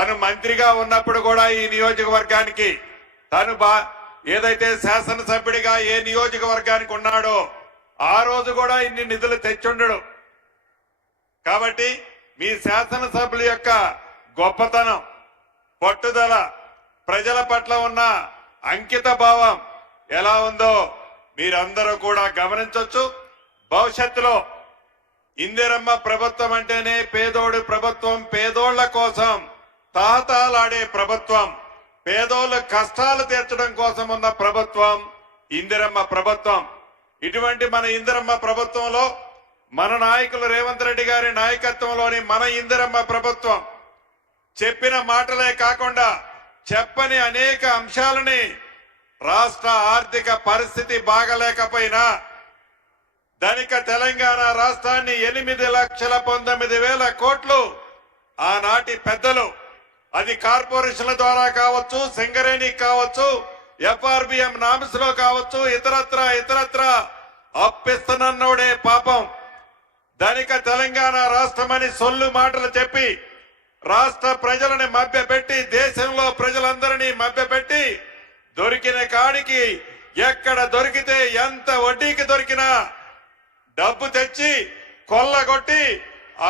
తను మంత్రిగా ఉన్నప్పుడు కూడా ఈ నియోజకవర్గానికి తను ఏదైతే శాసనసభ్యుడిగా ఏ నియోజకవర్గానికి ఉన్నాడో ఆ రోజు కూడా ఇన్ని నిధులు తెచ్చుండడు. కాబట్టి మీ శాసనసభ్యుల యొక్క గొప్పతనం, పట్టుదల, ప్రజల పట్ల ఉన్న అంకిత భావం ఎలా ఉందో మీరందరూ కూడా గమనించవచ్చు. భవిష్యత్తులో ఇందిరమ్మ ప్రభుత్వం అంటేనే పేదోడి ప్రభుత్వం, పేదోళ్ల కోసం తాహతాలాడే ప్రభుత్వం, పేదోళ్ళ కష్టాలు తీర్చడం కోసం ఉన్న ప్రభుత్వం ఇందిరమ్మ ప్రభుత్వం. ఇటువంటి మన ఇందిరమ్మ ప్రభుత్వంలో మన నాయకులు రేవంత్ రెడ్డి గారి నాయకత్వంలోని మన ఇందిరమ్మ ప్రభుత్వం చెప్పిన మాటలే కాకుండా చెప్పని అనేక అంశాలని రాష్ట్ర ఆర్థిక పరిస్థితి బాగలేకపోయినా ధనిక తెలంగాణ రాష్ట్రాన్ని 8,19,000 కోట్లు ఆనాటి పెద్దలు, అది కార్పొరేషన్ల ద్వారా కావచ్చు, సింగరేణి కావచ్చు, FRBM నామ్స్ లో కావచ్చు, ఇతరత్ర అప్పిస్తున్నోడే పాపం ధనిక తెలంగాణ రాష్ట్రమని సొల్లు మాటలు చెప్పి రాష్ట్ర ప్రజలని మభ్యపెట్టి, దేశంలో ప్రజలందరినీ మభ్యపెట్టి దొరికిన కాడికి ఎక్కడ దొరికితే ఎంత వడ్డీకి దొరికినా డబ్బు తెచ్చి కొల్లగొట్టి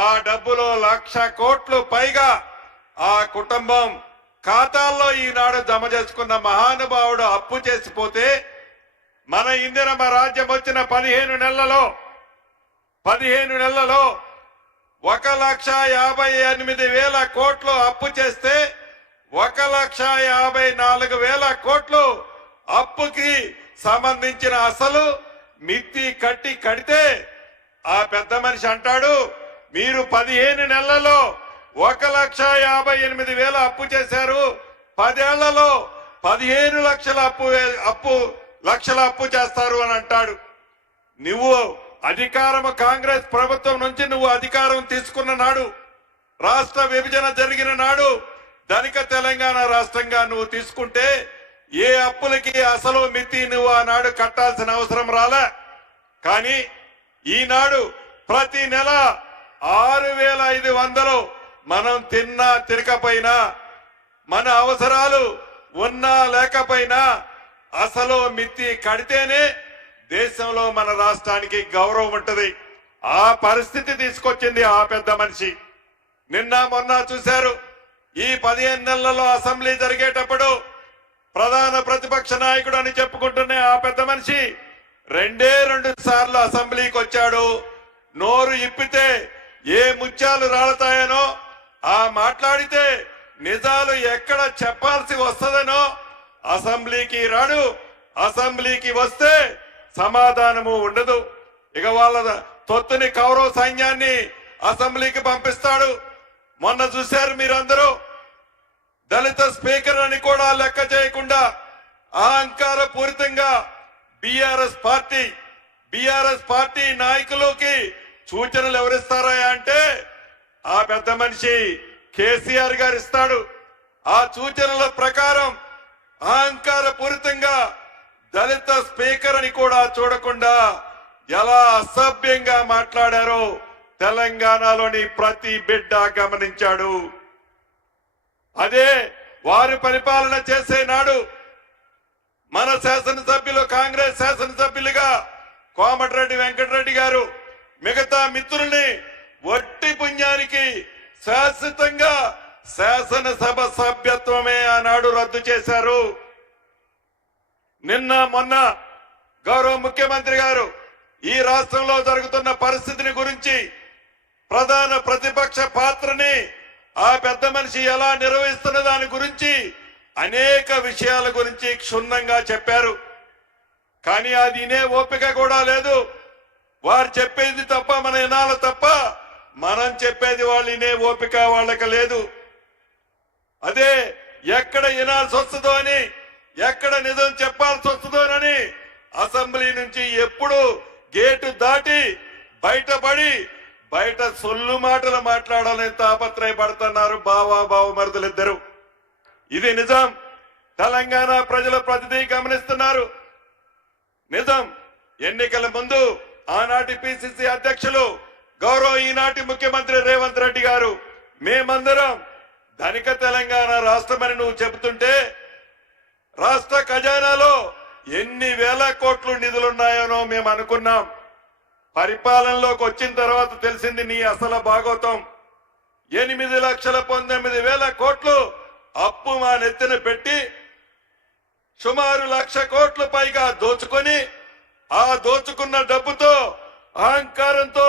ఆ డబ్బులో 1,00,000 కోట్లు పైగా ఆ కుటుంబం ఖాతాల్లో ఈనాడు జమ చేసుకున్న మహానుభావుడు అప్పు చేసిపోతే మన ఇందిరమ్మ రాజ్యం వచ్చిన 15 నెలలలో 1,58,000 కోట్లు అప్పు చేస్తే 1,54,000 కోట్లు అప్పుకి సంబంధించిన అసలు మిత్తి కడితే ఆ పెద్ద మనిషి అంటాడు, మీరు 15 నెలలలో 1,58,000 అప్పు చేశారు, 10 ఏళ్లలో 15 లక్షల అప్పు చేస్తారు అని అంటాడు. నువ్వు అధికారం కాంగ్రెస్ ప్రభుత్వం నుంచి నువ్వు అధికారం తీసుకున్న నాడు, రాష్ట్ర విభజన జరిగిన నాడు ధనిక తెలంగాణ రాష్ట్రంగా నువ్వు తీసుకుంటే ఏ అప్పులకి అసలు మితి నువ్వు ఆనాడు కట్టాల్సిన అవసరం రాలే. కానీ ఈనాడు ప్రతి నెల 6,500 మనం తిన్నా తిరగపోయినా, మన అవసరాలు ఉన్నా లేకపోయినా అసలు మితి కడితేనే దేశంలో మన రాష్ట్రానికి గౌరవం ఉంటది. ఆ పరిస్థితి తీసుకొచ్చింది ఆ పెద్ద మనిషి. నిన్న మొన్న చూశారు, ఈ 15 నెలలలో అసెంబ్లీ జరిగేటప్పుడు ప్రధాన ప్రతిపక్ష నాయకుడు అని చెప్పుకుంటున్న ఆ పెద్ద మనిషి 2 సార్లు అసెంబ్లీకి వచ్చాడు. నోరు ఇప్పితే ఏ ముత్యాలు రాలతాయనో, ఆ మాట్లాడితే నిజాలు ఎక్కడ చెప్పాల్సి వస్తుందనో అసెంబ్లీకి రాడు. అసెంబ్లీకి వస్తే సమాధానము ఉండదు. ఇక వాళ్ళ తొత్తుని కౌరవ సైన్యాన్ని అసెంబ్లీకి పంపిస్తాడు. మొన్న చూశారు మీరందరూ, దళిత స్పీకర్ అని కూడా లెక్క చేయకుండా అహంకార పూరితంగా బీఆర్ఎస్ పార్టీ నాయకులకి సూచనలు ఎవరిస్తారా అంటే ఆ పెద్ద మనిషి కేసీఆర్ గారు ఇస్తాడు. ఆ సూచనల ప్రకారం అహంకార పూరితంగా దళిత స్పీకర్ అని కూడా చూడకుండా ఎలా అసభ్యంగా మాట్లాడారో తెలంగాణలోని ప్రతి బిడ్డ గమనించాడు. అదే వారి పరిపాలన చేసే నాడు మన శాసనసభ్యులు, కాంగ్రెస్ శాసనసభ్యులుగా కోమటిరెడ్డి వెంకటరెడ్డి గారు మిగతా మిత్రుల్ని వట్టి పుణ్యానికి శాశ్వతంగా శాసనసభ సభ్యత్వమే ఆనాడు రద్దు చేశారు. నిన్న మొన్న గౌరవ ముఖ్యమంత్రి గారు ఈ రాష్ట్రంలో జరుగుతున్న పరిస్థితిని గురించి, ప్రధాన ప్రతిపక్ష పాత్రని ఆ పెద్ద మనిషి ఎలా నిర్వహిస్తున్న దాని గురించి అనేక విషయాల గురించి క్షుణ్ణంగా చెప్పారు. కానీ అది వినే ఓపిక కూడా లేదు. వారు చెప్పేది తప్ప మన వినాలి తప్ప మనం చెప్పేది వాళ్ళు వినే ఓపిక వాళ్ళకి లేదు. అదే ఎక్కడ వినాల్సి వస్తుందో అని, ఎక్కడ నిజం చెప్పాల్సి వస్తుందోనని అసెంబ్లీ నుంచి ఎప్పుడు గేటు దాటి బయట సొల్లు మాటలు మాట్లాడాలని తాపత్రయపడుతున్నారు బావమరుదులిద్దరు. ఇది నిజం. తెలంగాణ ప్రజల ప్రతినిధి గమనిస్తున్నారు. నిజం. ఎన్నికల ముందు ఆనాటి పిసిసి అధ్యక్షులు గౌరవ ఈనాటి ముఖ్యమంత్రి రేవంత్ రెడ్డి గారు మేమందరం ధనిక తెలంగాణ రాష్ట్రమని నువ్వు చెబుతుంటే రాష్ట్ర ఖజానాలో ఎన్ని వేల కోట్లు నిధులున్నాయనో మేము అనుకున్నాం. పరిపాలనలోకి వచ్చిన తర్వాత తెలిసింది నీ అసలు భాగోతం. 8,19,000 కోట్లు అప్పు మా నెత్తిన పెట్టి సుమారు 1,00,000 కోట్ల పైగా దోచుకొని ఆ దోచుకున్న డబ్బుతో అహంకారంతో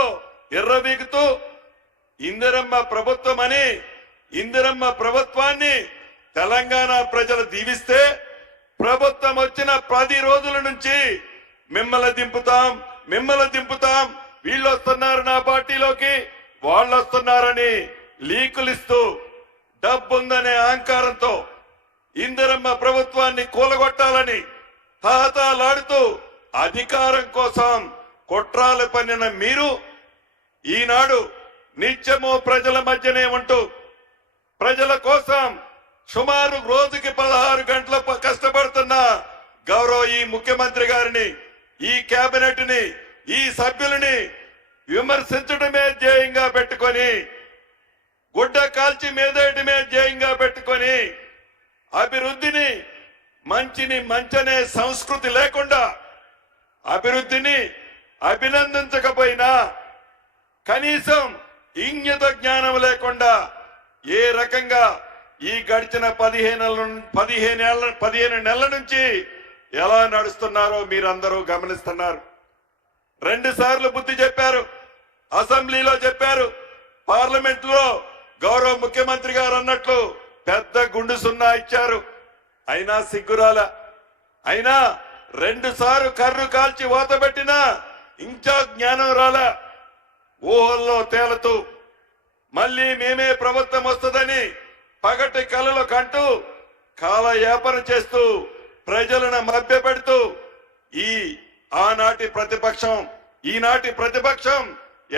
ఎర్రబీగుతూ ఇందిరమ్మ ప్రభుత్వం అని ఇందిరమ్మ ప్రభుత్వాన్ని తెలంగాణ ప్రజలు దీవిస్తే ప్రభుత్వం వచ్చిన 10 రోజుల నుంచి మిమ్మల్ని దింపుతాం వీళ్ళు వస్తున్నారు నా పార్టీలోకి వాళ్ళు వస్తున్నారని లీకులిస్తూ డబ్బుందనే అహంకారంతో ఇందిరమ్మ ప్రభుత్వాన్ని కూలగొట్టాలని తాతాలాడుతూ అధికారం కోసం కుట్రాలు పన్నిన మీరు ఈనాడు నిత్యము ప్రజల మధ్యనే ఉంటూ ప్రజల కోసం సుమారు రోజుకి 16 గంటల కష్టపడుతున్న గౌరవ ఈ ముఖ్యమంత్రి గారిని ఈ కేబినెట్ ని ఈ సభ్యులని విమర్శించడమే ధ్యేయంగా పెట్టుకొని గుడ్డ కాల్చి మీదేయడమే ధ్యేయంగా పెట్టుకొని అభివృద్ధిని మంచనే సంస్కృతి లేకుండా అభివృద్ధిని అభినందించకపోయినా కనీసం ఇంగిత జ్ఞానం లేకుండా ఏ రకంగా ఈ గడిచిన 15 నెలల నుంచి ఎలా నడుస్తున్నారో మీరందరూ గమనిస్తున్నారు. 2 సార్లు బుద్ధి చెప్పారు, అసెంబ్లీలో చెప్పారు, పార్లమెంట్ లో గౌరవ ముఖ్యమంత్రి గారు అన్నట్లు పెద్ద గుండు సున్నా ఇచ్చారు. అయినా సిగ్గురాల. అయినా 2 సార్లు కర్రు కాల్చి ఓతబెట్టినా ఇంకా జ్ఞానం రాల. ఊహల్లో తేలుతూ మళ్ళీ మేమే ప్రభుత్వం వస్తుందని పగటి కలలో కంటూ కాలయాపన చేస్తూ ప్రజలను మభ్యపెడుతూ ఈనాటి ప్రతిపక్షం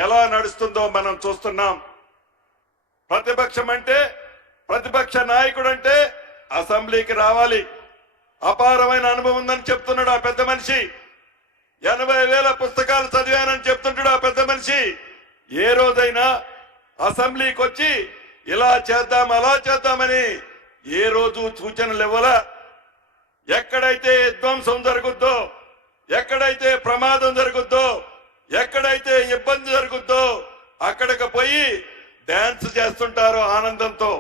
ఎలా నడుస్తుందో మనం చూస్తున్నాం. ప్రతిపక్షం అంటే ప్రతిపక్ష నాయకుడు అంటే అసెంబ్లీకి రావాలి. అపారమైన అనుభవం ఉందని చెప్తున్నాడు ఆ పెద్ద మనిషి. 80,000 పుస్తకాలు చదివానని చెప్తుంటాడు ఆ పెద్ద మనిషి. ఏ రోజైనా అసెంబ్లీకి వచ్చి ఇలా చేద్దాం అలా చేద్దామని ఏ రోజు సూచనలు ఇవ్వలా. ఎక్కడైతే విధ్వంసం జరుగుద్దో, ఎక్కడైతే ప్రమాదం జరుగుద్దో, ఎక్కడైతే ఇబ్బంది జరుగుద్దో అక్కడికి పోయి డాన్స్ చేస్తుంటారు ఆనందంతో.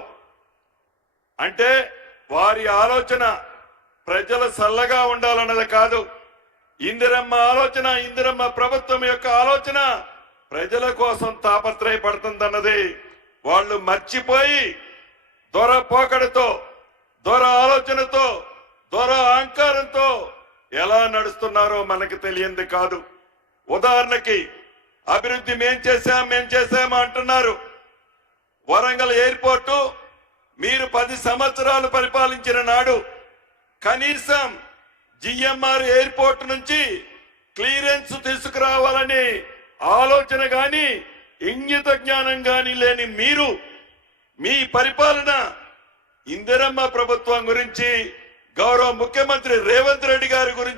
అంటే వారి ఆలోచన ప్రజలు చల్లగా ఉండాలన్నది కాదు. ఇందిరమ్మ ఆలోచన, ఇందిరమ్మ ప్రభుత్వం యొక్క ఆలోచన ప్రజల కోసం తాపత్రయపడుతుందన్నది వాళ్ళు మర్చిపోయి దొర పోకడతో, దొర ఆలోచనతో, దొర అహంకారంతో ఎలా నడుస్తున్నారో మనకు తెలియంది కాదు. ఉదాహరణకి అభివృద్ధి మేం చేశాం అంటున్నారు. వరంగల్ ఎయిర్పోర్టు మీరు 10 సంవత్సరాలు పరిపాలించిన నాడు కనీసం జిఎంఆర్ ఎయిర్పోర్ట్ నుంచి క్లియరెన్స్ తీసుకురావాలని ఆలోచన గాని ఇంగిత జ్ఞానం గాని లేని మీరు మీ పరిపాలన ఇందిరమ్మ ప్రభుత్వం గురించి, గౌరవ ముఖ్యమంత్రి రేవంత్ రెడ్డి గారి గురించి